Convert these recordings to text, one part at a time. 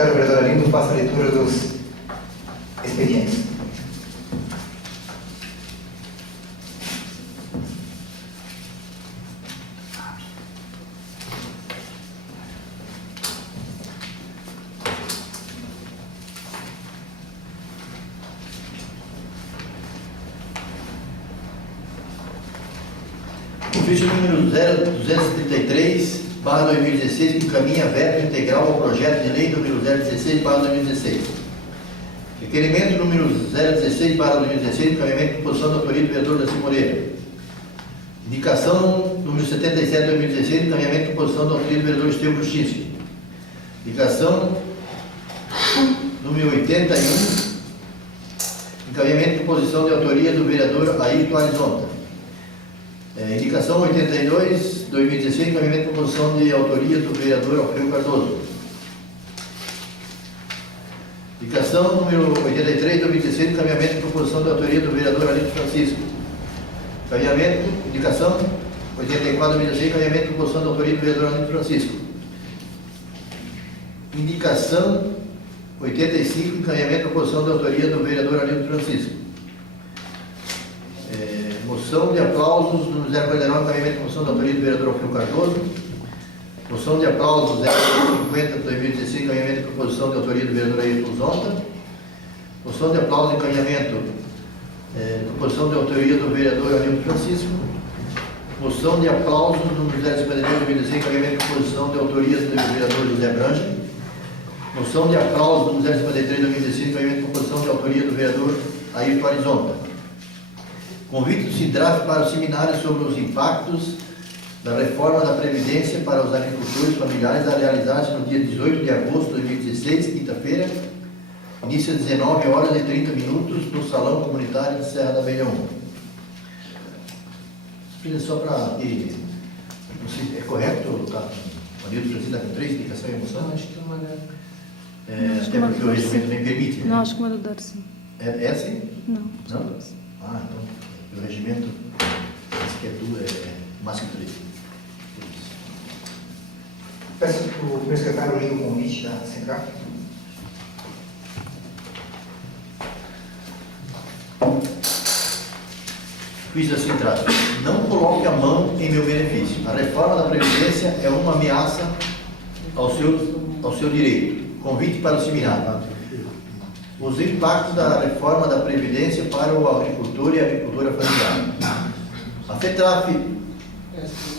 O vereador Arlindo faça a leitura dos expedientes. Ofício número 0233/2016, que encaminha veto integral ao projeto de lei número 016/2016. Requerimento número 016/2016, encaminhamento de posição da autoria do vereador Darcy Moreira. Indicação número 77/2016, encaminhamento de posição da autoria do vereador Estevam Bruschinski. Indicação número 81, encaminhamento de posição de autoria do vereador Ayrton Arizonta. Indicação 82/2016, encaminhamento de posição de autoria do vereador Alfredo Cardoso. Indicação número 83/2016, encaminhamento de proposição de autoria do vereador Alito Francisco. Indicação 84/2016, encaminhamento de proposição de autoria do vereador Alito Francisco. Indicação 85, encaminhamento de proposição de autoria do vereador Alito Francisco. Moção de aplausos no 049, encaminhamento de moção de autoria do vereador Alfredo Cardoso. Moção de aplausos 050/2016, encaminhamento de proposição de autoria do vereador Ayrton Zonta. Moção de aplausos, encaminhamento de proposição de autoria do vereador Alito Francisco. Moção de aplausos no 052/2016, encaminhamento de proposição de autoria do vereador José Branche. Moção de aplausos no 053/2016, encaminhamento de proposição de autoria do vereador Ayrton Arizonta. Convite do SINTRAF para o seminário sobre os impactos da reforma da Previdência para os agricultores familiares a realizar-se no dia 18 de agosto de 2016, quinta-feira, início às 19h30, no Salão Comunitário de Serra da Abelha 1. Só para... É correto, tá? O Anildo precisa com 3 indicações e moção? Acho que é uma... Até porque o regimento nem permite. Né? Não, acho que uma do Darcy. É assim? Não. Não? Ah, então... O regimento, acho que é máximo 3. Peço para o meu secretário ler o convite da SENCAP. Fiz assim, trato. Não coloque a mão em meu benefício. A reforma da Previdência é uma ameaça ao seu direito. Convite para o seminário. Os impactos da reforma da Previdência para o agricultor e a agricultura familiar. A FETRAF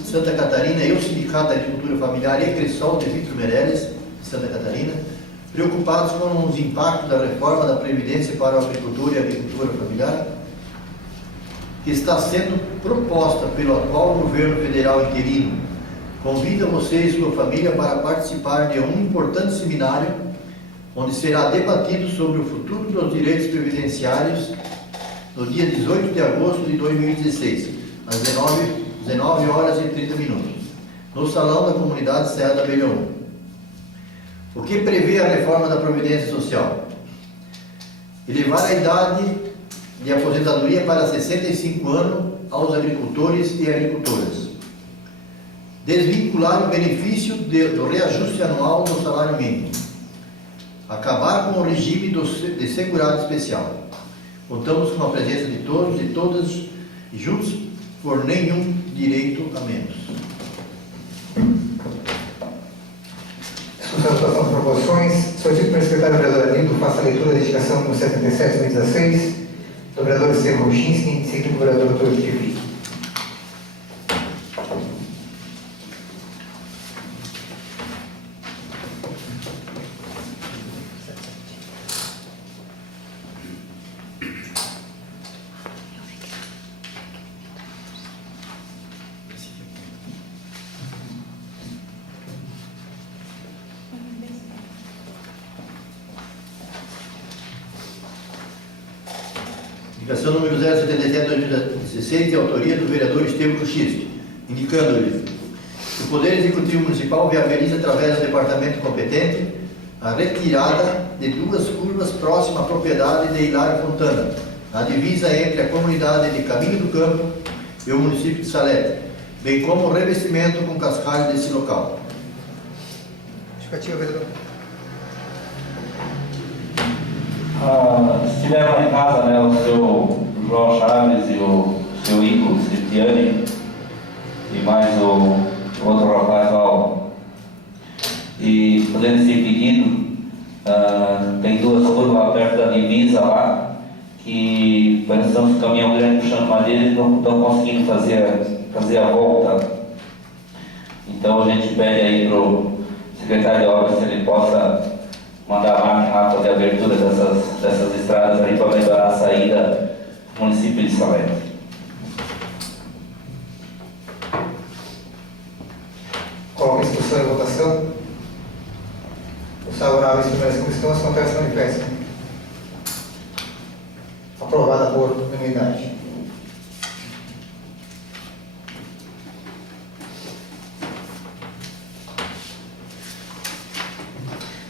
Santa Catarina e o Sindicato da Agricultura Familiar e a Cressol de Victor Meirelles, de Santa Catarina, preocupados com os impactos da reforma da Previdência para o agricultor e a agricultura familiar, que está sendo proposta pelo atual governo federal interino, convido você e sua família para participar de um importante seminário onde será debatido sobre o futuro dos direitos previdenciários no dia 18 de agosto de 2016, às 19h30, no Salão da Comunidade Serra da Abelha 1. O que prevê a reforma da Previdência Social? Elevar a idade de aposentadoria para 65 anos aos agricultores e agricultoras. Desvincular o benefício do reajuste anual do salário mínimo. Acabar com o regime de segurado especial. Contamos com a presença de todos e todas e juntos por nenhum direito a menos. Discussão das proposições. Solicito para o secretário vereador Arlindo faça a leitura da indicação número 77/2016 do vereador Estevam Bruschinski, seguido do vereador Dr. Tivi. Indicação número 077/2016, de autoria do vereador Estevam Bruschinski, indicando-lhe que o Poder Executivo Municipal viabiliza, através do departamento competente, a retirada de 2 curvas próximas à propriedade de Hilário Fontana, na divisa entre a comunidade de Caminho do Campo e o município de Salete, bem como o revestimento com cascalho desse local. Justificativa, vereador. Estiveram lá em casa, né, o seu João Chaves e o seu Igor Cipriani e mais o outro rapaz lá. E podendo esse pedido, tem duas curvas lá perto da divisa lá, que pensamos que o caminhão grande puxando madeira e não estão conseguindo fazer a volta. Então a gente pede aí para o secretário de obras se ele possa mandar a máquina lá fazer a abertura dessas estradas aí para melhorar a saída do município de Salete. Coloco a discussão em votação. Os favoráveis primeiras comissões acontece no manifesto. Aprovada por unanimidade.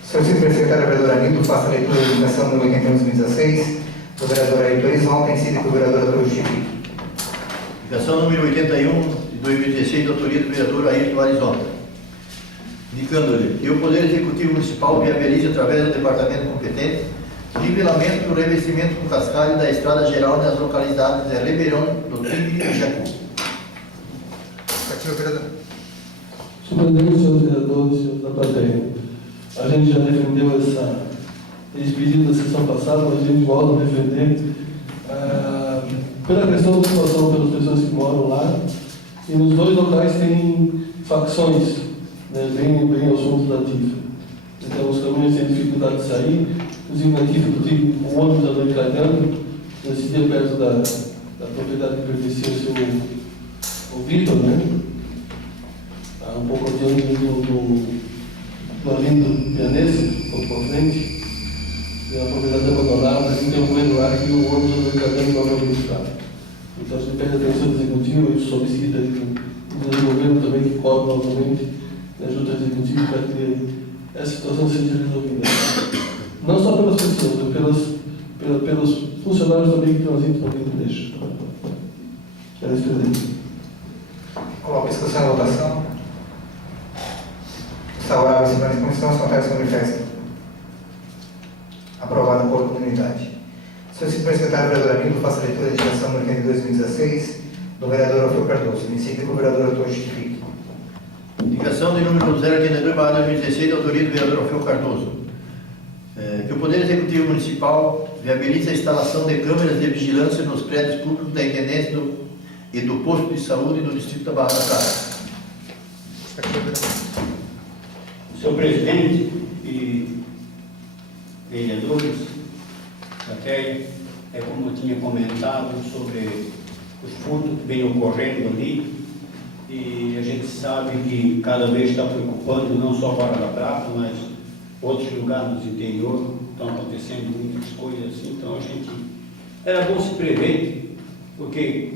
Solicito para o secretário vereador Anildo faça a leitura da indicação número 81 de 2016 do vereador Ailton Horizonte, em seguida do vereador Arthur Chico. Indicação número 81 de 2016, de autoria do vereador Ailton Horizonte. Indicando-lhe que o Poder Executivo Municipal viabilize, através do departamento competente, o nivelamento do revestimento com cascalho da estrada geral nas localidades de Ribeirão do Tigre e Jacu. Senhor vereador. Senhor presidente, senhores vereadores, senhores da plateia, a gente já defendeu esse pedido da sessão passada, mas a gente volta a defender pela questão da situação pelas pessoas que moram lá. E nos dois locais tem facções, né, bem aos fundos da TIFA. Então os caminhões têm dificuldade de sair, inclusive na TIFA eu tive um ônibus andando encarregando, nesse dia perto da propriedade que pertencia ao Vitor, né? Um pouco adiante do Lindo Pianese, um pouco para frente, e a propriedade abandonada, e tem um momento lá que o ônibus andou encarregando novamente para. Então se pede a atenção do executivo e solicita do governo também que cobre novamente na junta executiva para que essa situação seja resolvida. Não só pelas pessoas, mas pelos funcionários também que transitam ali do deixo. Era isso, presidente. Coloco a discussão em votação. Os favoráveis primeiras comissões acontece no manifesto. Aprovada por unanimidade. Solicito para o secretário vereador Amigo faça a leitura da indicação número 82 de 2016 do vereador Alfredo Cardoso, em seguida do vereador Arthur Chico. Indicação de número 082/2016, de autoria do vereador Alfredo Cardoso. Que o Poder Executivo Municipal viabilize a instalação de câmeras de vigilância nos prédios públicos da Intendência e do Posto de Saúde do Distrito da Barra da Prata. Senhor presidente e vereadores, até como eu tinha comentado sobre os furtos que vêm ocorrendo ali, e a gente sabe que cada vez está preocupando não só Barra da Prata, mas outros lugares do interior, estão acontecendo muitas coisas assim, então a gente era bom se prever, porque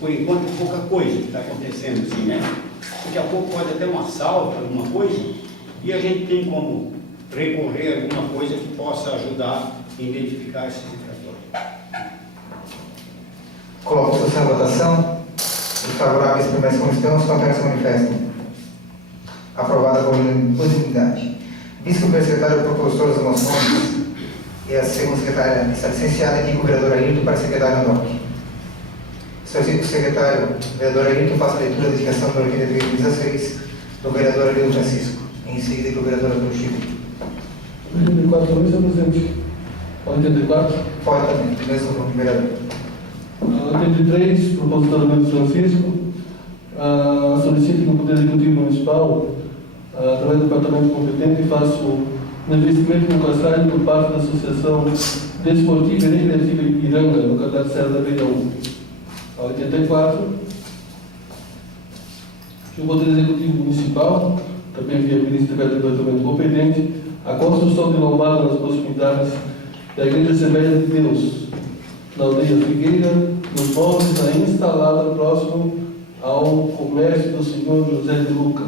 por enquanto é pouca coisa que está acontecendo assim, né? Daqui a pouco pode até um assalto, alguma coisa, e a gente tem como recorrer a alguma coisa que possa ajudar a identificar esses infratores. Coloco a discussão em votação. Os favoráveis primeiras comissões acontece no manifesto. Aprovada por unanimidade. Visto que o primeiro secretário propôs todas as moções e a segunda secretária está licenciada, indica o vereador Ailton para a secretária NOC. Solicito que o secretário, vereador Ailton, faça a leitura da indicação número 83 de 2016 do vereador Ailton Francisco, em seguida do vereador Arthur Chico. 84 também, senhor presidente. 84? Pode também, mesmo vereador. 83, propositor do Francisco, solicito que o Poder Executivo Municipal, através do departamento competente, faça o investimento no cascalho por parte da Associação Desportiva e Recreativa Ipiranga, localidade Serra da Beira 1. 84, que o Poder Executivo Municipal, também viabilize através do departamento competente, a construção de lombada nas proximidades da Igreja Assembleia de Deus, na aldeia Figueira, nos moldes ainda instalada próximo ao comércio do senhor José de Luca.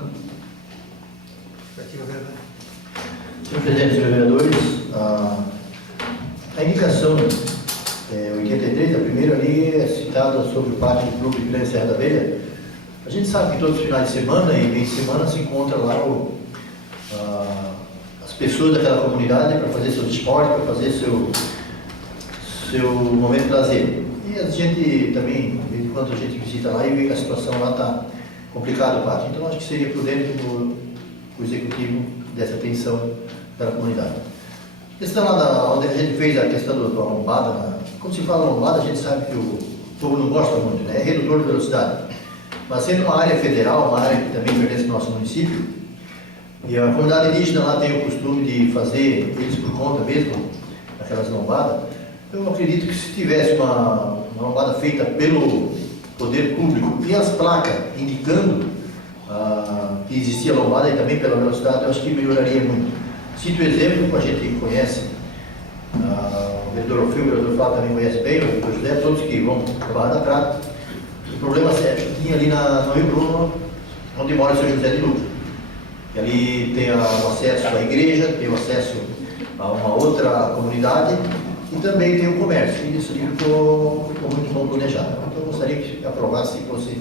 Senhor presidente, senhores vereadores, a indicação 83, a primeira ali, é citada sobre o pátio do Clube Grande Serra da Velha. A gente sabe que todos os finais de semana e meio de semana se encontra lá as pessoas daquela comunidade para fazer seu esporte, para fazer seu momento de lazer. E a gente também, de vez em quando a gente visita lá e vê que a situação lá está complicada, o pátio. Então acho que seria prudente o executivo dessa atenção para a comunidade. A questão lá onde a gente fez a questão da lombada, quando se fala lombada, a gente sabe que o povo não gosta muito, né? É redutor de velocidade. Mas sendo uma área federal, uma área que também pertence ao nosso município, e a comunidade indígena lá tem o costume de fazer, eles por conta mesmo, aquelas lombadas, eu acredito que se tivesse uma lombada feita pelo poder público e as placas indicando que existia lombada e também pela velocidade, eu acho que melhoraria muito. Cito o exemplo que a gente conhece, o vereador Orfeu, o vereador Flávio também conhece bem, o vereador José, todos que vão trabalhar da Prata. O problema sério que tinha ali no Rio Bruno, onde mora o seu José de Luca. E ali tem o acesso à igreja, tem o acesso a uma outra comunidade e também tem o comércio. E isso ali ficou muito bom planejado. Então eu gostaria que aprovasse e fosse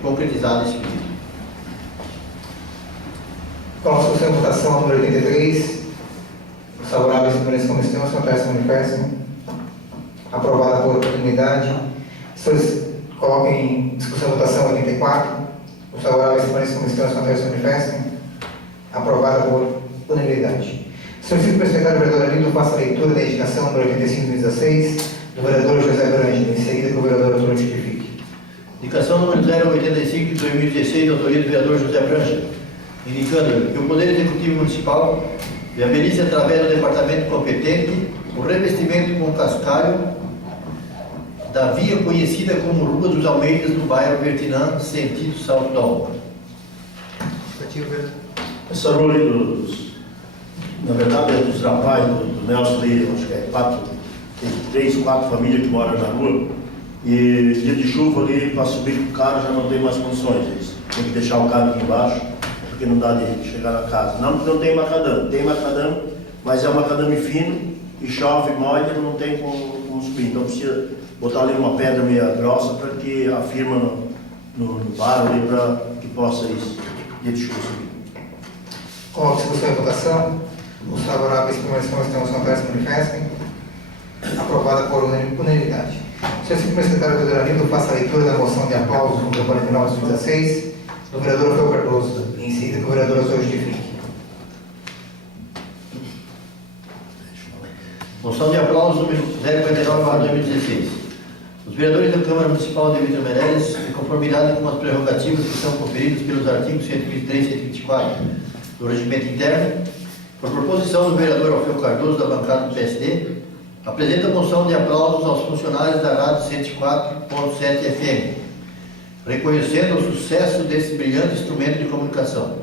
concretizado esse pedido. Coloco em votação número 83. Os favoráveis e permanecem como estão, contrários se manifestem. Aprovada por unanimidade. Coloco em discussão e votação 84. Os favoráveis e permanecem como estão, contrários se manifestem. Aprovada por unanimidade. Solicito para o secretário vereador Lindo faça a leitura da indicação número 85/2016 do vereador José Brange, em seguida que o vereador Arthur justifique. Indicação número 085 de 2016, de autoria do vereador José Brange, indicando que o Poder Executivo Municipal viabilize através do departamento competente o revestimento com cascalho da via conhecida como Rua dos Almeidas, no bairro Vertinã, sentido Salto da Honra. Essa rua aí na verdade é dos rapazes do Nelson ali, acho que é 3, 4 famílias que moram na rua, e dia de chuva ali, para subir com o carro já não tem mais condições, eles tem que deixar o carro aqui embaixo, porque não dá de chegar na casa. Não tem macadame, mas é um macadame fino, e chove, molha, não tem como subir, então precisa botar ali uma pedra meio grossa para que a firma no bar ali para que possa isso, dia de chuva subir. Com a discussão e votação, os favoráveis e permanecem como estão, contrários se manifestem. Aprovada por unanimidade. Solicito para o secretário vereador Lindo faça a leitura da moção de aplausos número 49/2016 do vereador Orfeu Cardoso, em seguida que o vereador Arthur justifique. Moção de aplauso número 049/2016. Os vereadores da Câmara Municipal de Vitor Meireles, em conformidade com as prerrogativas que são conferidas pelos artigos 123 e 124 do Regimento Interno, por proposição do vereador Orfeu Cardoso, da bancada do PSD, apresenta moção de aplausos aos funcionários da Rádio 104.7 FM, reconhecendo o sucesso desse brilhante instrumento de comunicação,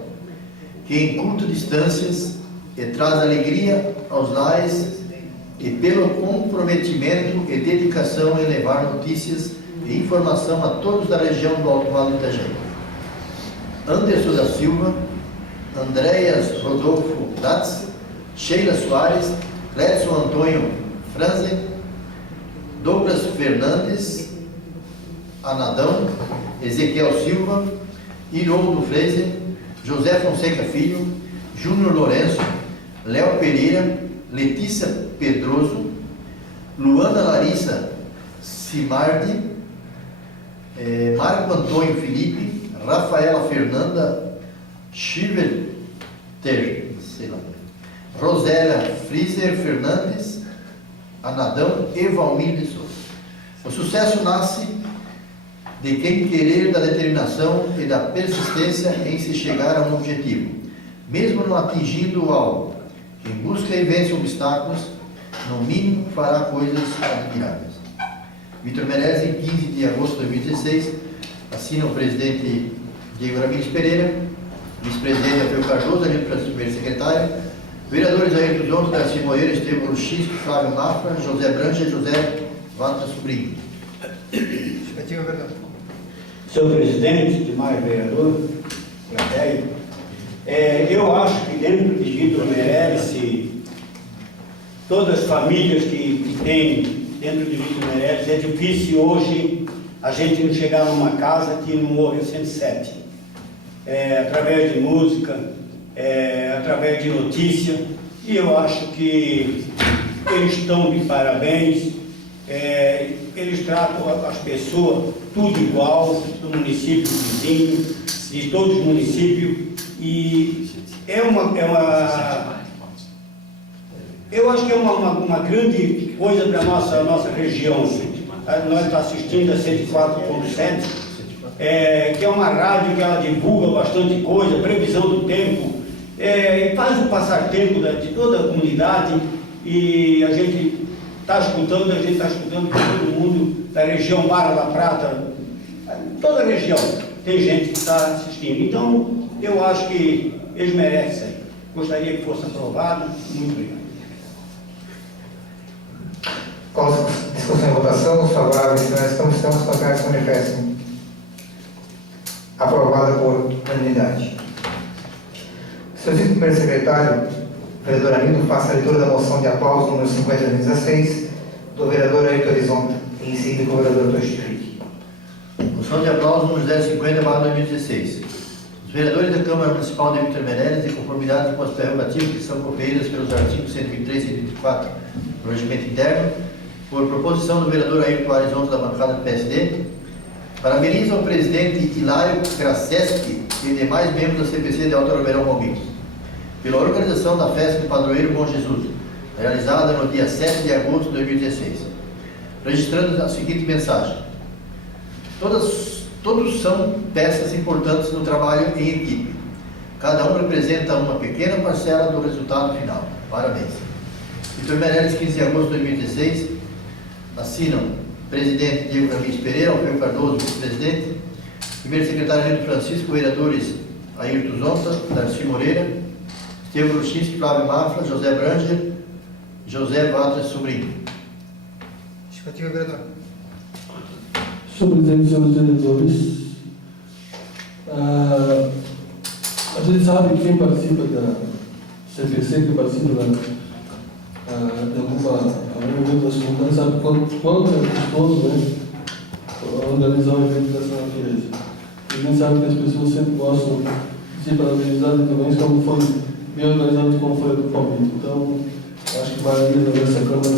que encurta distâncias e traz alegria aos lares, e pelo comprometimento e dedicação em levar notícias e informação a todos da região do Alto Vale do Itajaí. Anderson da Silva, Andréas Rodolfo Datz, Sheila Soares, Clédson Antônio Franzen, Douglas Fernandes, Anadão, Ezequiel Silva, Iroldo Freiser, José Fonseca Filho, Júnior Lourenço, Léo Pereira, Letícia Pedroso, Luana Larissa Simardi, Marco Antônio Felipe, Rafaela Fernanda Chiverter, sei lá, Rosélia Friser Fernandes, Anadão e Valmir de Souza. O sucesso nasce de quem querer, da determinação e da persistência em se chegar a um objetivo, mesmo não atingindo o alvo. Quem busca e vence obstáculos, no mínimo fará coisas admiráveis. Vitor Meireles, em 15 de agosto de 2016, assina o presidente Diego Ramires Pereira, vice-presidente Orfeu Cardoso, Anildo Francisco Pereira, secretário, vereadores Ayrton Jones, Darcy Moreira, Estevam Luxisco, Flávio Mafra, José Branche e José Vata Sobrinho. Senhor presidente, demais vereador, plateia, eu acho que dentro de Vitor Meireles, todas as famílias que tem dentro de Vitor Meireles, é difícil hoje a gente não chegar numa casa que não morre 107. Através de música, através de notícia, e eu acho que eles estão de parabéns. Eles tratam as pessoas tudo igual, do município vizinho, de todos os municípios, e eu acho que é uma grande coisa para a nossa região. Nós estamos assistindo a 104.7, que é uma rádio que ela divulga bastante coisa, previsão do tempo, e faz o passatempo de toda a comunidade, e a gente está escutando, todo mundo da região Barra da Prata, toda a região, tem gente que está assistindo. Então, eu acho que eles merecem. Gostaria que fosse aprovado. Muito obrigado. Com discussão e votação, os favoráveis que não estão, os contrários se manifestem. Aprovada por unanimidade. Solicito ao primeiro secretário, vereador Anildo, faça a leitura da moção de aplauso número 50/2016 do vereador Ayrton Horizonte, em seguida com o vereador justifique. Moção de aplauso número 1050/2016. Os vereadores da Câmara Municipal de Vítor Meirelles, em conformidade com as prerrogativas que são conferidas pelos artigos 123 e 124 do Regimento Interno, por proposição do vereador Ayrton Horizonte da bancada do PSD, parabenizam o presidente Hilário Graceschi e demais membros da CPC de Alto Ribeirão Palmitos pela organização da festa do Padroeiro Bom Jesus, realizada no dia 7 de agosto de 2016, registrando a seguinte mensagem: todos são peças importantes no trabalho em equipe. Cada um representa uma pequena parcela do resultado final. Parabéns. Vítor Meirelles, 15 de agosto de 2016. Assinam presidente Diego Ramires Pereira, Alfredo Cardoso, vice-presidente, primeiro secretário Nildo Francisco, vereadores Ayrton Zonta, Darcy Moreira, Estevam Luxinski, Flávio Mafra, José Branger, José Vatres Sobrinho. Justificativa, vereador. Senhor presidente, senhores vereadores, a gente sabe que quem participa da CPC, quem participa de algum evento das comunidades, sabe quanto é custoso, né, organizar um evento dessa natureza. A gente sabe que as pessoas sempre gostam de ser parabenizado também, como foi bem organizado, como foi do Palmeiras. Então, acho que vale a pena nessa Câmara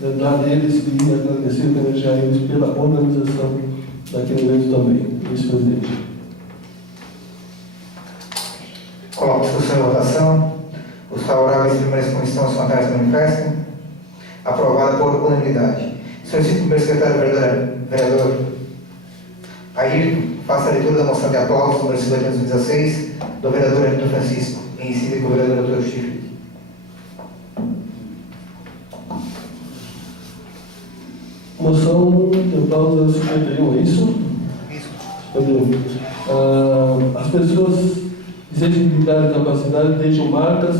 lembrar deles e agradecer também já eles pela organização daquele evento também, vice-presidente. Coloco discussão e votação. Os favoráveis de primeira comissão, os contrários se manifestem. Aprovada por unanimidade. Solicito ao primeiro secretário, vereador Ayrton, faça a leitura da moção de aplauso número 50/2016 do vereador Nildo Francisco, em seguida com o vereador Dr. Justifique. Moção de aplauso 51, é isso? Isso. 51. As pessoas de sensibilidade e capacidade deixam marcas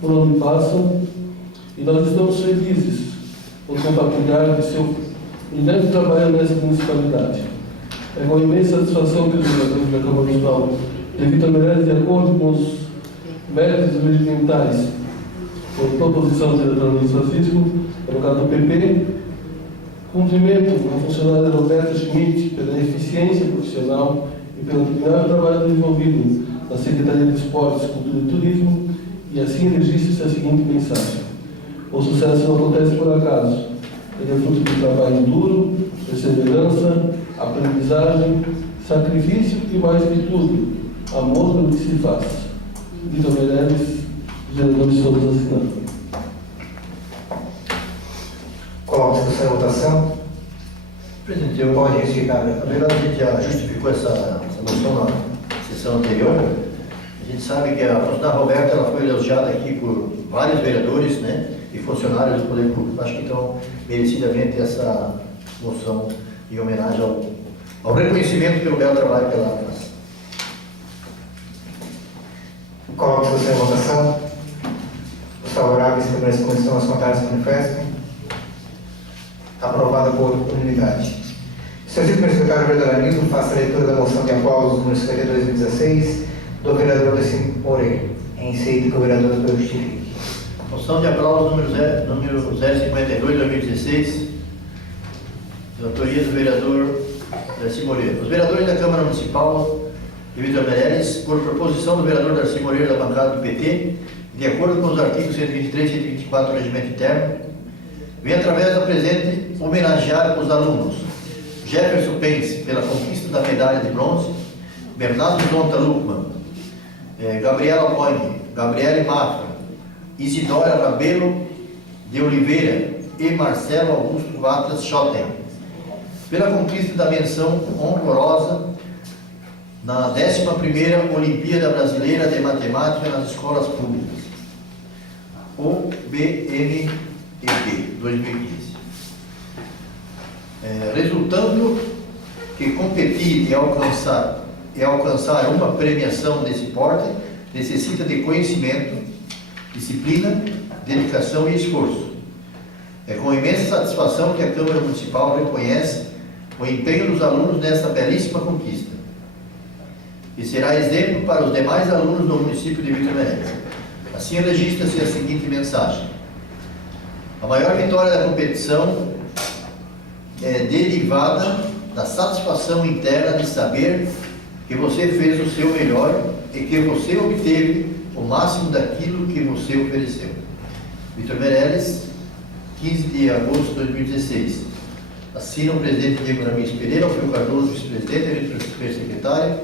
por onde passam e nós estamos felizes por compartilhar de seu brilhante trabalho nessa municipalidade. É com imensa satisfação que os vereadores da Câmara Municipal de Vítor Meirelles, de acordo com os méritos regimentais, por proposição do vereador Luiz Francisco, pelo caso do PP, cumprimento a funcionária Roberta Schmidt pela eficiência profissional e pelo determinado trabalho desenvolvido na Secretaria de Esportes, Cultura e Turismo, e assim registra-se a seguinte mensagem: o sucesso não acontece por acaso, ele é fruto de trabalho duro, perseverança, aprendizagem, sacrifício e, mais que tudo, amor pelo que se faz. Vítor Meirelles, vereador de todos assinando. Coloco discussão e votação. Presidente, eu Pode justificar, na vereador. verdade, a gente já justificou essa moção na sessão anterior. A gente sabe que a funcionária Roberta ela foi elogiada aqui por vários vereadores, né, e funcionários do Poder Público. Acho que, então, merecidamente essa moção em homenagem ao reconhecimento pelo belo trabalho que ela faz. Coloco discussão e votação. Os favoráveis de primeira comissão, os contrários se manifestem. Aprovada por unanimidade. Solicito ao secretário vereador Anildo, faça a leitura da moção de aplauso número 52/2016 do vereador Darcy Moreira, em seguida com o vereador Dr. Justifique. Moção de aplauso número 052/2016, de autoria do vereador Darcy Moreira. Os vereadores da Câmara Municipal de Vitor Meirelles, por proposição do vereador Darcy Moreira da bancada do PT, de acordo com os artigos 123 e 124 do Regimento Interno, vem através da presente homenagear os alunos Jefferson Pence pela conquista da medalha de bronze, Bernardo Zonta Luckmann, Gabriela Coine, Gabriele Mafra, Isidora Rabelo de Oliveira e Marcelo Augusto Vatas Schotten, pela conquista da menção honrosa na 11ª Olimpíada Brasileira de Matemática nas Escolas Públicas, OBNEP 2015. Resultando que competir e alcançar uma premiação desse porte necessita de conhecimento, disciplina, dedicação e esforço. É com imensa satisfação que a Câmara Municipal reconhece o empenho dos alunos nesta belíssima conquista, e será exemplo para os demais alunos do município de Vitor Meirelles. Assim registra-se a seguinte mensagem: a maior vitória da competição é derivada da satisfação interna de saber que você fez o seu melhor e que você obteve o máximo daquilo que você ofereceu. Vitor Meirelles, 15 de agosto de 2016. Assina o presidente Diego Ramires Pereira, Alfio Cardoso, vice-presidente, secretário,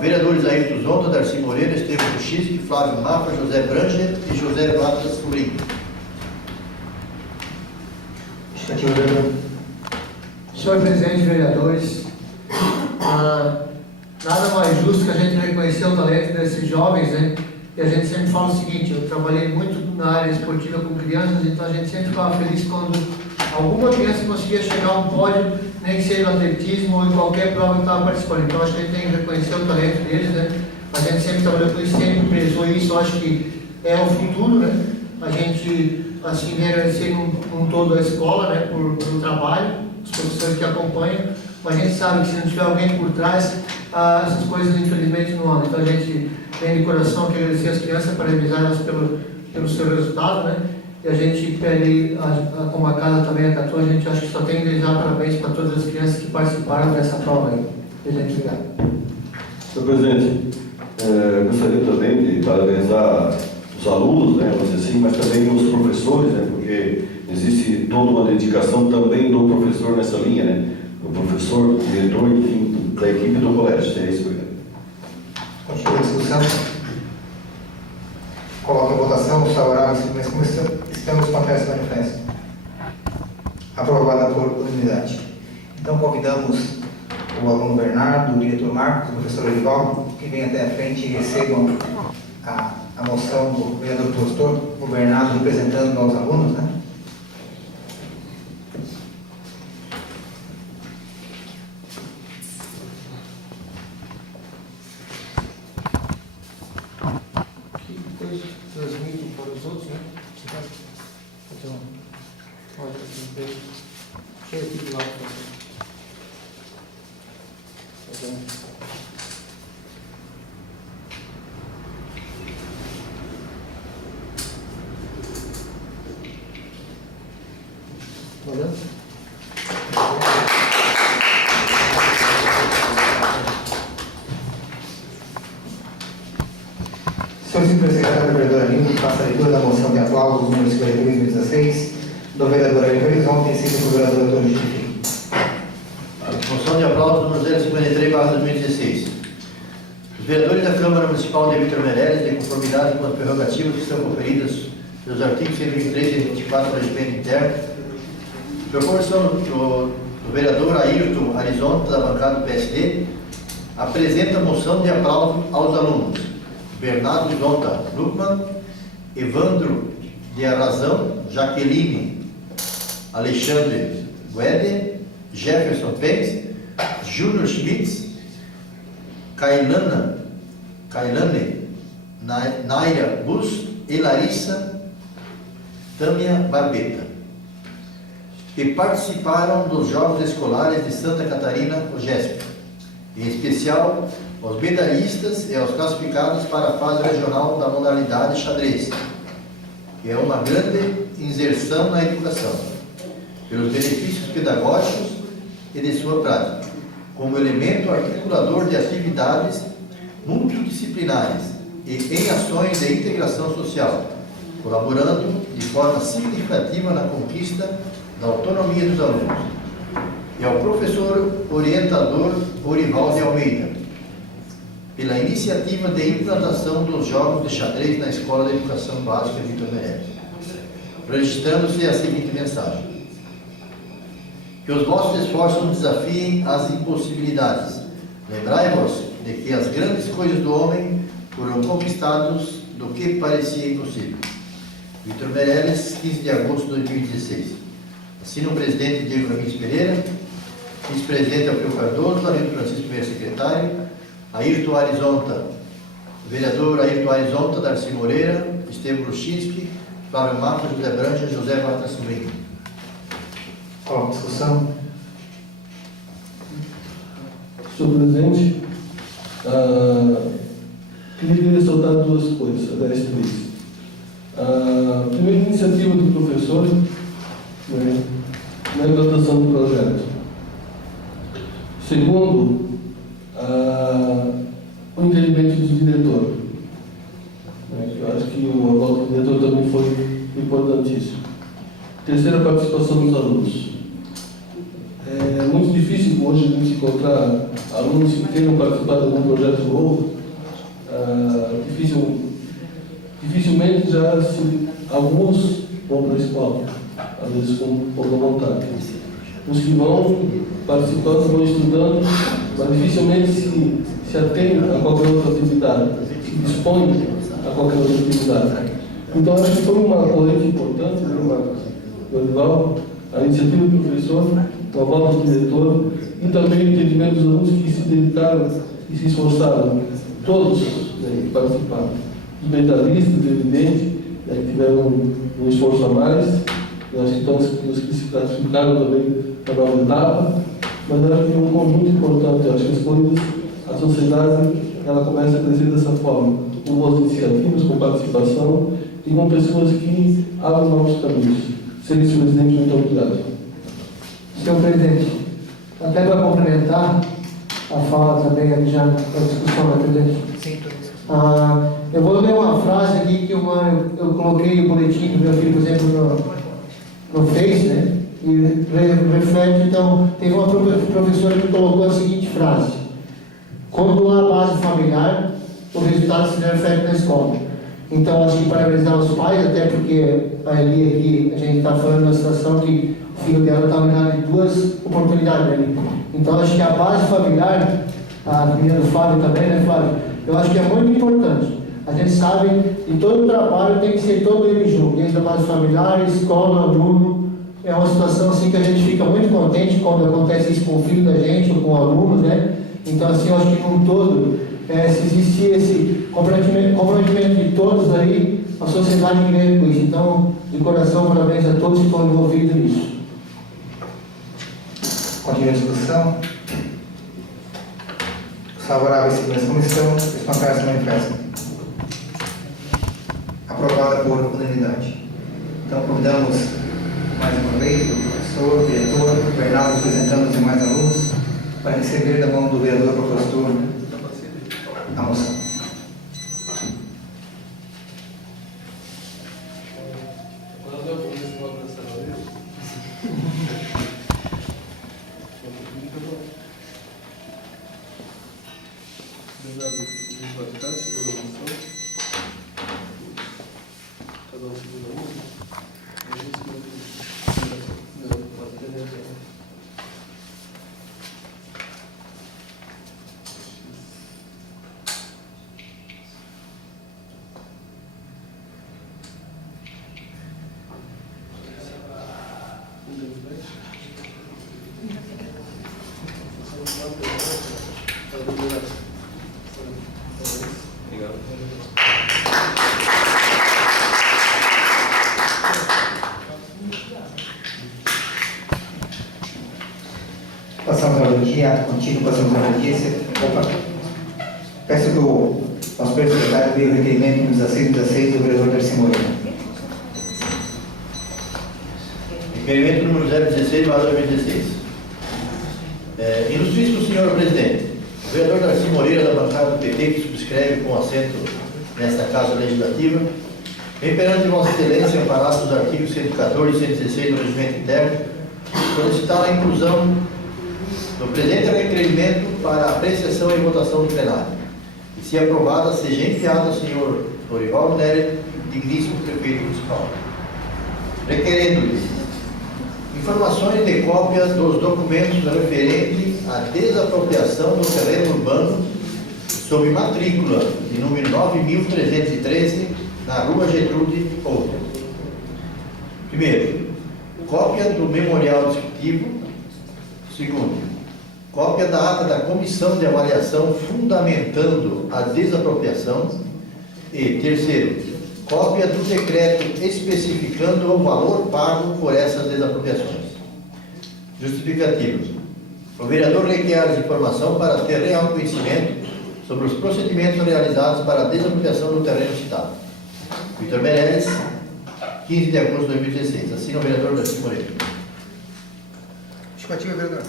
vereadores Ayrton Zonta, Darcy Moreira, Estevam Kuczynski, Flávio Mafra, José Branger e José Vatas Sobrinho. Senhor presidente, vereadores, nada mais justo que a gente reconhecer o talento desses jovens, né? E a gente sempre fala o seguinte: eu trabalhei muito na área esportiva com crianças, então a gente sempre ficava feliz quando alguma criança conseguia chegar a um pódio, nem que seja no atletismo ou em qualquer prova que estava participando. Então acho que a gente tem que reconhecer o talento deles, né? A gente sempre trabalhou com isso, sempre prezou isso, eu acho que é o futuro, né? A gente, assim, agradecer um todo a escola, né, pelo trabalho, os professores que acompanham, mas a gente sabe que se não tiver alguém por trás, essas coisas infelizmente não andam. Então a gente tem de coração que agradecer as crianças, parabenizar elas pelo seu resultado, né? E a gente pede, como a casa também acatou, a gente acha que só tem que desejar parabéns para todas as crianças que participaram dessa prova aí. Presidente, obrigado. Senhor presidente, gostaria também de parabenizar os alunos, né, vamos dizer assim, mas também os professores, né, porque existe toda uma dedicação também do professor nessa linha, né, o professor, o diretor, enfim, da equipe do colégio. Seria isso, obrigado. Continua a discussão. Coloco em votação os favoráveis, mas como estamos contra esse manifesto. Aprovada por unanimidade. Então convidamos o aluno Bernardo, o diretor Marcos, o professor Olival, que venham até a frente e recebam a moção do vereador Tostor, o Bernardo representando aos alunos, né? Depois transmito para os outros, né? Então, olha, cheio aqui do lado para você. Senhor vice-presidente, vereadora Lima, faça a leitura da moção de aplausos número 53/2016 do vereador Ayrton Horizonte, seguida pelo vereador Antônio Chiquinho. Moção de aplauso número 053/2016. Os vereadores da Câmara Municipal de Vitor Meirelles, de conformidade com as prerrogativas que estão conferidas pelos artigos 123 e 124 do Regimento Interno, proporção do vereador Ayrton Horizonte, da bancada do PSD, apresenta a moção de aplauso aos alunos Bernardo Zonta Luckmann, Evandro de Arrazão, Jaqueline Alexandre Guede, Jefferson Pence, Júnior Schmitz, Kailane Naira Bus e Larissa Tâmia Barbeta, que participaram dos Jogos Escolares de Santa Catarina, o GESP, em especial aos medalhistas e aos classificados para a fase regional da modalidade xadrez, que é uma grande inserção na educação, pelos benefícios pedagógicos e de sua prática, como elemento articulador de atividades multidisciplinares e em ações de integração social, colaborando de forma significativa na conquista da autonomia dos alunos. E ao professor orientador Orival de Almeida, pela iniciativa de implantação dos jogos de xadrez na Escola de Educação Básica Vitor Meirelles, registrando-se a seguinte mensagem: que os vossos esforços nos desafiem às impossibilidades. Lembrai-vos de que as grandes coisas do homem foram conquistados do que parecia impossível. Vitor Meirelles, 15 de agosto de 2016. Assina o presidente Diego Ramires Pereira, vice-presidente Alfredo Cardoso, Lamento Francisco, primeiro secretário, Ayrton Arizonta, vereador Ayrton Arizonta, Darcy Moreira, Estevam Bruchinski, Flávio Mafra, José Branja, José Vargas Sobrinho. Qual a discussão? Senhor presidente, queria ressaltar duas coisas, aliás, três. A primeira iniciativa do professor, né, na implantação do projeto. Segundo, o entendimento do diretor. Né, eu acho que o aval do diretor também foi importantíssimo. Terceira, a participação dos alunos. É muito difícil hoje a gente encontrar alunos que queiram participar de algum projeto novo. Dificilmente já alguns vão para a escola, às vezes com pouca vontade. Os que vão participando, vão estudando, mas dificilmente se atém a qualquer outra atividade, se dispõe a qualquer outra atividade. Então acho que foi uma corrente importante, né, Marcos? Dorival, a iniciativa do professor, o aval do diretor e também o entendimento dos alunos que se dedicaram e se esforçaram, todos, né, que participaram. Os medalhistas, evidente, né, que tiveram um esforço a mais, nós então os que se classificaram também para a nova etapa, mas acho que é um conjunto importante. Acho que as coisas, a sociedade, ela começa a crescer dessa forma, com boas iniciativas, com participação e com pessoas que abrem novos caminhos. Senhor presidente, muito obrigado. Senhor presidente, até para complementar a fala também, já a discussão, né, presidente? Sim, eu vou ler uma frase aqui que eu coloquei no boletim do meu filho, por exemplo, no Face, né? E reflete, então, teve uma professora que colocou a seguinte frase: quando há base familiar, o resultado se reflete na escola. Então, acho que parabenizar os pais, até porque a Eli aqui, a gente está falando de uma situação que o filho dela está ganhando de duas oportunidades, né? Então, acho que a base familiar, a menina do Flávio também, né, Flávio? Eu acho que é muito importante. A gente sabe que todo o trabalho tem que ser todo ele junto, desde a base familiar, escola, aluno. É uma situação assim que a gente fica muito contente quando acontece isso com o filho da gente ou com alunos, né? Então, assim, eu acho que no todo, se existir esse comprometimento de todos aí, a sociedade ganha com isso. Então, de coração, parabéns a todos que estão envolvidos nisso. Continua a discussão. Os favoráveis à comissão, os contrários se manifestam. Aprovada por unanimidade. Então, convidamos mais uma vez o professor, o diretor, o Bernardo, representando os demais alunos, para receber da mão do vereador propositor a moção. Passamos a audiência, ato contínuo, passamos a audiência. Peço que o nosso secretário dê o requerimento nos aceitos do vereador Darcy Moreira. Requerimento número 016/2016. Ilustríssimo senhor presidente, o vereador Darcy Moreira, da bancada do PP, que subscreve com assento nesta Casa Legislativa, vem perante Vossa Excelência, amparado nos artigos 114 e 116 do Regimento Interno, solicitar a inclusão do presente requerimento para apreciação e votação do plenário. E, se aprovada, seja enviada ao senhor Lorival Nery, digníssimo prefeito municipal. Requerendo-lhe informações de cópia dos documentos referentes à desapropriação do terreno urbano sob matrícula de número 9.313 na Rua Getrude Outra. Primeiro, cópia do memorial descritivo. Segundo, cópia da ata da comissão de avaliação fundamentando a desapropriação. E terceiro, cópia do decreto especificando o valor pago por essas desapropriações. Justificativo. O vereador requer as informações para ter real conhecimento sobre os procedimentos realizados para a desapropriação do terreno citado. Vitor Meirelles, 15 de agosto de 2016. Assina o vereador Darcy Moreira. Justificativa, vereador.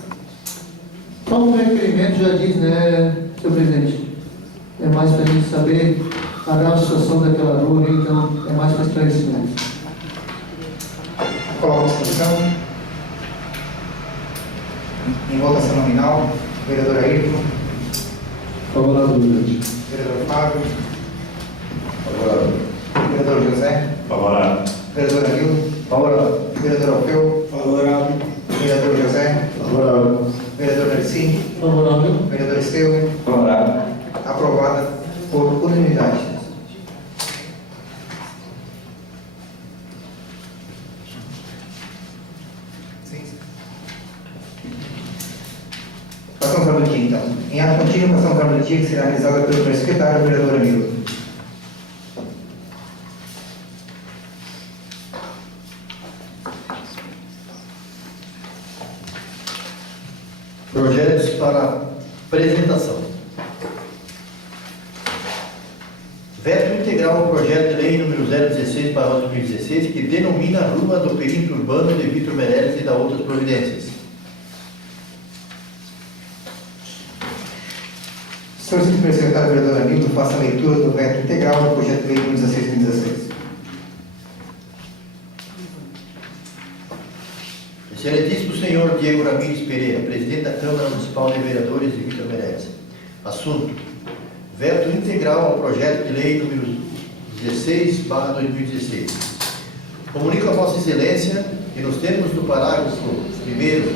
Como o requerimento já diz, né, senhor presidente? É mais para a gente saber a real situação daquela rua, então é mais para esclarecimento. Coloco a discussão. Em votação nominal, vereador Ayrton, Favorável, presidente. vereador Fábio, Favorável. vereador José, Favorável. vereador Anil, Favorável. vereador Alfeu, Favorável. vereador José, Favorável. vereador Darcy, Favorável. vereador Esteu, Favorável. aprovada por unanimidade. Sim. Passamos ao boletim, então. Em ato contínuo, passamos ao boletim que será realizada pelo senhor secretário, vereador Anil. Projetos para apresentação. Veto integral ao projeto de lei número 016/2016, que denomina a Rua do Perímetro Urbano de Vitor Meirelles e da outras providências. Solicito pelo secretário vereador Anildo faça a leitura do veto integral do projeto de lei número 16/2016. Excelentíssimo senhor Diego Ramires Pereira, presidente da Câmara Municipal de Vereadores de Vitor Meirelles. Assunto: veto integral ao projeto de lei número 16/2016. Comunico a Vossa Excelência que, nos termos do parágrafo 1º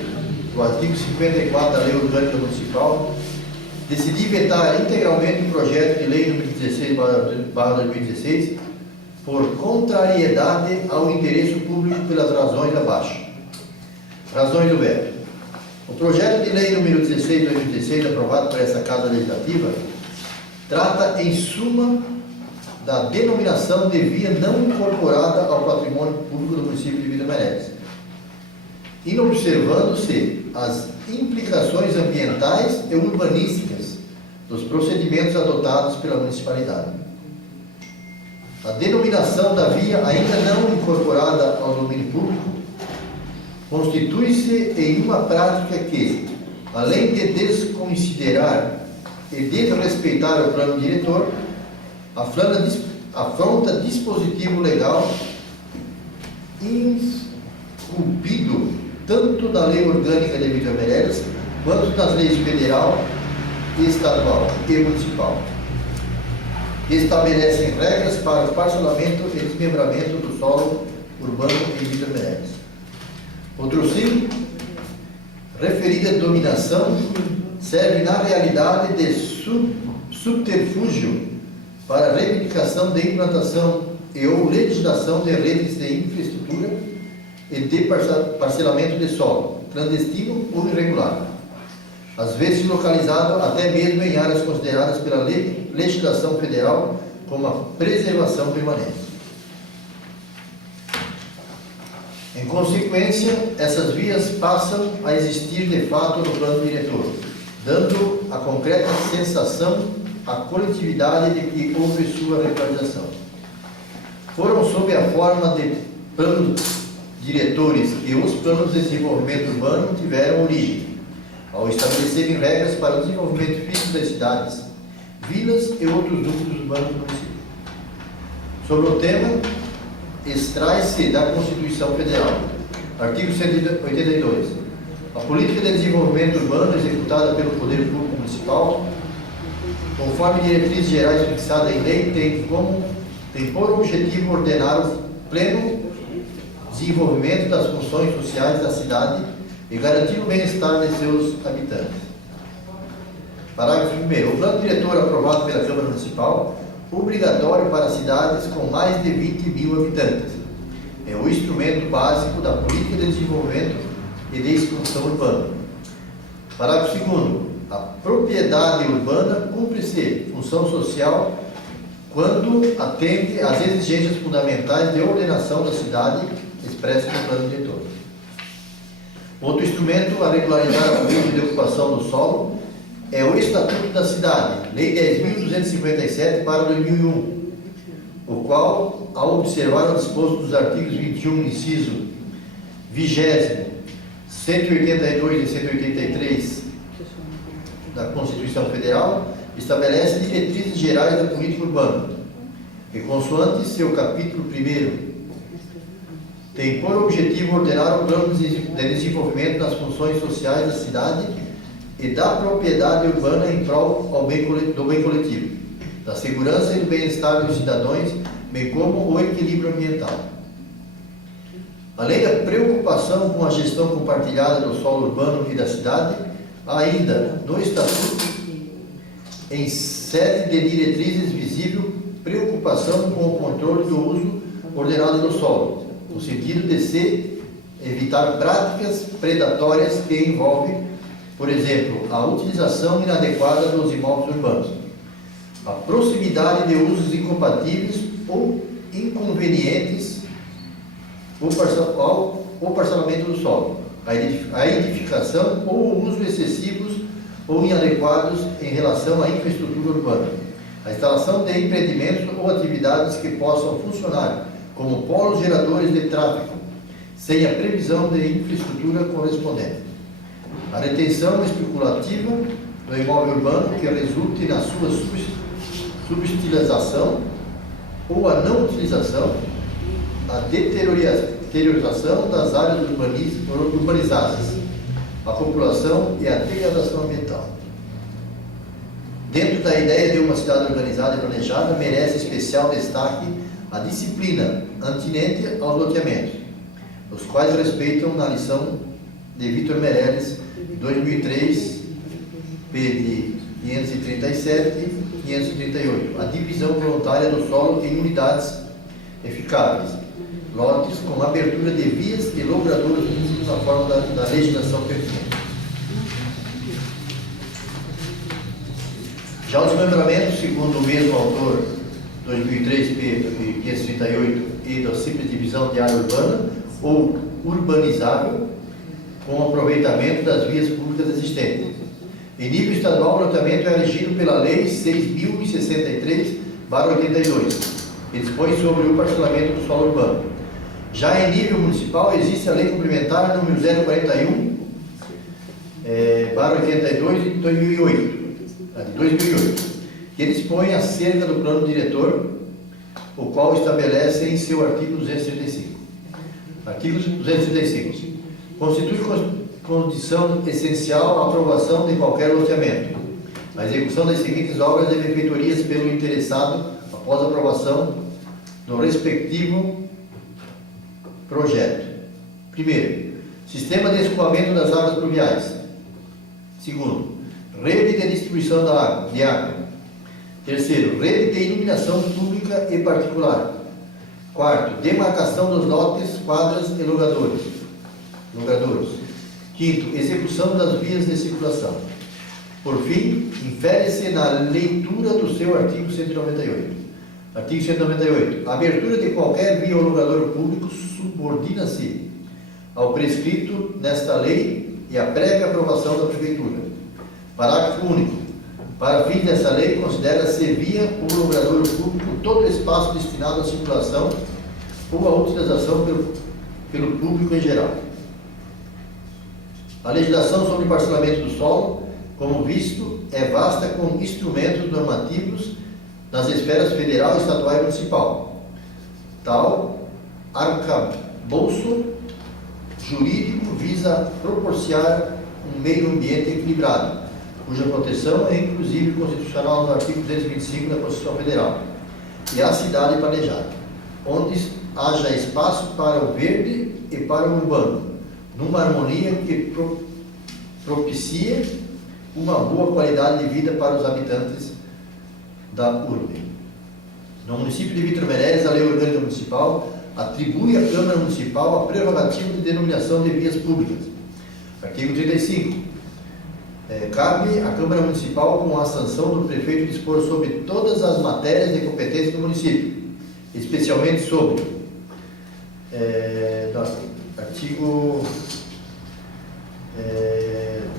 do artigo 54 da Lei Orgânica Municipal, decidi vetar integralmente o projeto de lei número 16/2016 por contrariedade ao interesse público pelas razões abaixo. Razões do veto. O projeto de lei número 16/2016, aprovado por essa Casa Legislativa, trata, em suma, da denominação de via não incorporada ao patrimônio público do município de Vitor Meirelles, inobservando-se as implicações ambientais e urbanísticas dos procedimentos adotados pela municipalidade. A denominação da via ainda não incorporada ao domínio público constitui-se em uma prática que, além de desconsiderar e desrespeitar o plano diretor, afronta dispositivo legal incumbido tanto da Lei Orgânica de Vitor Meirelles quanto das leis federal, estadual e municipal, que estabelecem regras para o parcelamento e desmembramento do solo urbano em Vitor Meirelles. Outro sim, referida dominação serve na realidade de subterfúgio para a reivindicação de implantação e ou legislação de redes de infraestrutura e de parcelamento de solo, clandestino ou irregular, às vezes localizado até mesmo em áreas consideradas pela legislação federal como a preservação permanente. Em consequência, essas vias passam a existir de fato no plano diretor, dando a concreta sensação à coletividade de que houve sua regularização. Foram sob a forma de planos diretores que os planos de desenvolvimento urbano tiveram origem, ao estabelecerem regras para o desenvolvimento físico das cidades, vilas e outros núcleos urbanos do município. Sobre o tema, extrai-se da Constituição Federal, artigo 182, a política de desenvolvimento urbano executada pelo Poder Público Municipal, conforme diretrizes gerais fixadas em lei, tem por objetivo ordenar o pleno desenvolvimento das funções sociais da cidade e garantir o bem-estar de seus habitantes. Parágrafo 1º. O plano diretor aprovado pela Câmara Municipal, obrigatório para cidades com mais de 20 mil habitantes, é o instrumento básico da política de desenvolvimento e de expansão urbana. Parágrafo 2º. A propriedade urbana cumpre-se função social quando atende às exigências fundamentais de ordenação da cidade expressas no plano diretor. Outro instrumento a regularizar a política de ocupação do solo é o Estatuto da Cidade, Lei 10.257, para 2001, o qual, ao observar o disposto dos artigos 21, inciso 20º, 182 e 183 da Constituição Federal, estabelece diretrizes gerais da política urbana, que, consoante seu capítulo 1º, tem por objetivo ordenar o plano de desenvolvimento das funções sociais da cidade e da propriedade urbana em prol do bem coletivo, da segurança e do bem-estar dos cidadãos, bem como o equilíbrio ambiental. Além da preocupação com a gestão compartilhada do solo urbano e da cidade, há ainda no Estatuto, em sede de diretrizes visível, preocupação com o controle do uso ordenado do solo, no sentido de se evitar práticas predatórias que envolvem, por exemplo, a utilização inadequada dos imóveis urbanos, a proximidade de usos incompatíveis ou inconvenientes, o parcelamento do solo, a edificação ou o uso excessivos ou inadequados em relação à infraestrutura urbana, a instalação de empreendimentos ou atividades que possam funcionar como polos geradores de tráfego, sem a previsão de infraestrutura correspondente, a retenção especulativa do imóvel urbano que resulte na sua subutilização ou a não utilização, a deterioração das áreas urbanizadas, a população e a degradação ambiental. Dentro da ideia de uma cidade organizada e planejada, merece especial destaque a disciplina antinente aos loteamentos, os quais respeitam na lição de Vitor Meirelles, 2003, P de 537 e 538, a divisão voluntária do solo em unidades eficáveis, lotes com abertura de vias e logradouros na forma da legislação pertinente. Já os desmembramento, segundo o mesmo autor, 2003, P 538, e da simples divisão de área urbana ou urbanizável, com aproveitamento das vias públicas existentes. Em nível estadual, o loteamento é regido pela Lei 6.063/82, que dispõe sobre o parcelamento do solo urbano. Já em nível municipal, existe a Lei Complementar número 041/82 de 2008, que dispõe acerca do plano diretor, o qual estabelece em seu artigo 235. Artigo 235. Constitui condição essencial a aprovação de qualquer loteamento, a execução das seguintes obras e benfeitorias pelo interessado após a aprovação do respectivo projeto. Primeiro, sistema de escoamento das águas pluviais. Segundo, rede de distribuição de água. Terceiro, rede de iluminação pública e particular. Quarto, demarcação dos lotes, quadras e logradouros. Quinto, execução das vias de circulação. Por fim, infere-se na leitura do seu artigo 198. Artigo 198. A abertura de qualquer via ou logradouro público subordina-se ao prescrito nesta lei e à prévia aprovação da Prefeitura. Parágrafo único. Para fins dessa lei, considera-se via ou logradouro público todo espaço destinado à circulação ou à utilização pelo público em geral. A legislação sobre parcelamento do solo, como visto, é vasta com instrumentos normativos nas esferas federal, estadual e municipal. Tal arcabouço jurídico visa proporcionar um meio ambiente equilibrado, cuja proteção é inclusive constitucional no artigo 225 da Constituição Federal, e a cidade planejada, onde haja espaço para o verde e para o urbano, numa harmonia que propicie uma boa qualidade de vida para os habitantes da urbe. No município de Vítor Meireles, a Lei Orgânica Municipal atribui à Câmara Municipal a prerrogativa de denominação de vias públicas. Artigo 35. Cabe à Câmara Municipal, com a sanção do prefeito, dispor sobre todas as matérias de competência do município, especialmente sobre artigo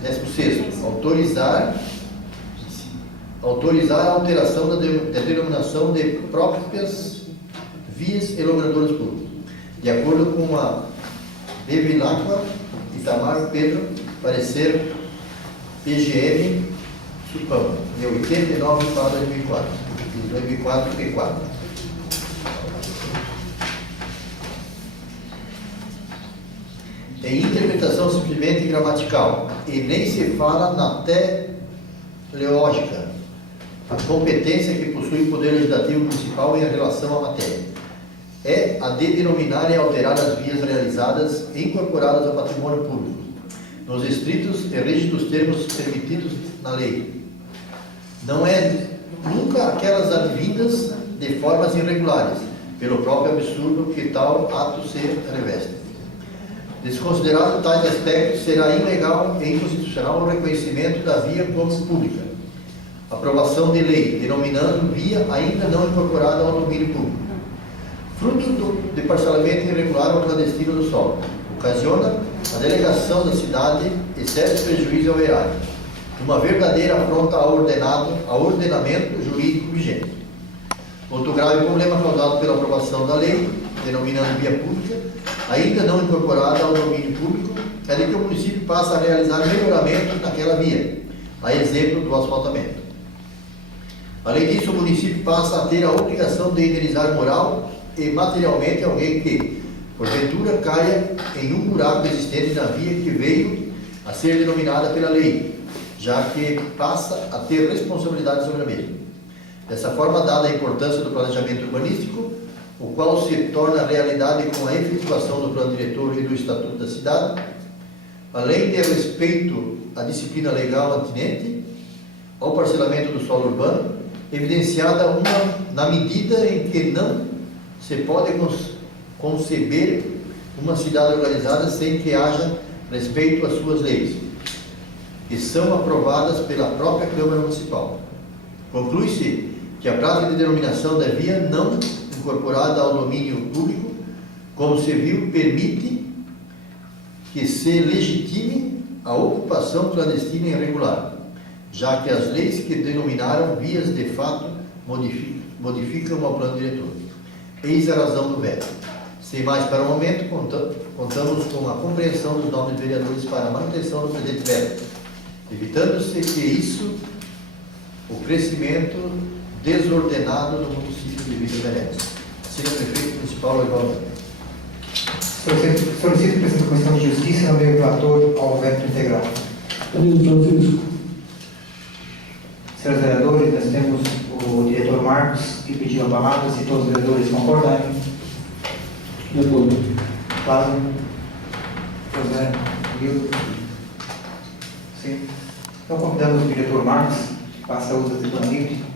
16. Autorizar a alteração da denominação de próprias vias e logradouros públicos, de acordo com a Bevilacqua Itamar Pedro, parecer PGM Supam, de 89 para 2004, de 2004 P4. Em interpretação simplesmente gramatical, e nem se fala na teleológica, a competência que possui o Poder Legislativo Municipal em relação à matéria é a de denominar e alterar as vias realizadas e incorporadas ao patrimônio público, nos estritos e rígidos termos permitidos na lei. Não é nunca aquelas advindas de formas irregulares, pelo próprio absurdo que tal ato se reveste. Desconsiderado tais aspectos, será ilegal e inconstitucional o reconhecimento da via como pública. Aprovação de lei, denominando via ainda não incorporada ao domínio público. Fruto de parcelamento irregular ou clandestino do solo. Ocasiona a delegação da cidade e sérios prejuízos ao erário. Uma verdadeira afronta ao ordenamento jurídico vigente. Outro grave problema causado pela aprovação da lei, denominando via pública, ainda não incorporada ao domínio público, é de que o município passa a realizar melhoramentos naquela via, a exemplo do asfaltamento. Além disso, o município passa a ter a obrigação de indenizar moral e materialmente alguém que, porventura, caia em um buraco existente na via que veio a ser denominada pela lei, já que passa a ter responsabilidade sobre a mesma. Dessa forma, dada a importância do planejamento urbanístico, o qual se torna realidade com a efetivação do plano diretor e do estatuto da cidade, além de respeito à disciplina legal atinente ao parcelamento do solo urbano, evidenciada na medida em que não se pode conceber uma cidade organizada sem que haja respeito às suas leis, que são aprovadas pela própria Câmara Municipal. Conclui-se que a prática de denominação da via não incorporada ao domínio público, como se viu, permite que se legitime a ocupação clandestina e irregular, já que as leis que denominaram vias de fato modificam o plano diretor. Eis a razão do veto. Sem mais para o momento, contamos com a compreensão dos nobres vereadores para a manutenção do presente veto, evitando-se que isso, o crescimento desordenado do município de Vítor Meireles. Senhor Prefeito Municipal, Loival. Solicito o presidente da Comissão de Justiça, no meio relator, ao veto integral. Francisco. Senhores vereadores, nós temos o diretor Marcos, que pediu a palavra, se todos os vereadores concordarem. De acordo. Flávio, José, Guilherme. Sim. Então convidamos o diretor Marcos, que passa a uso da tribuna livre.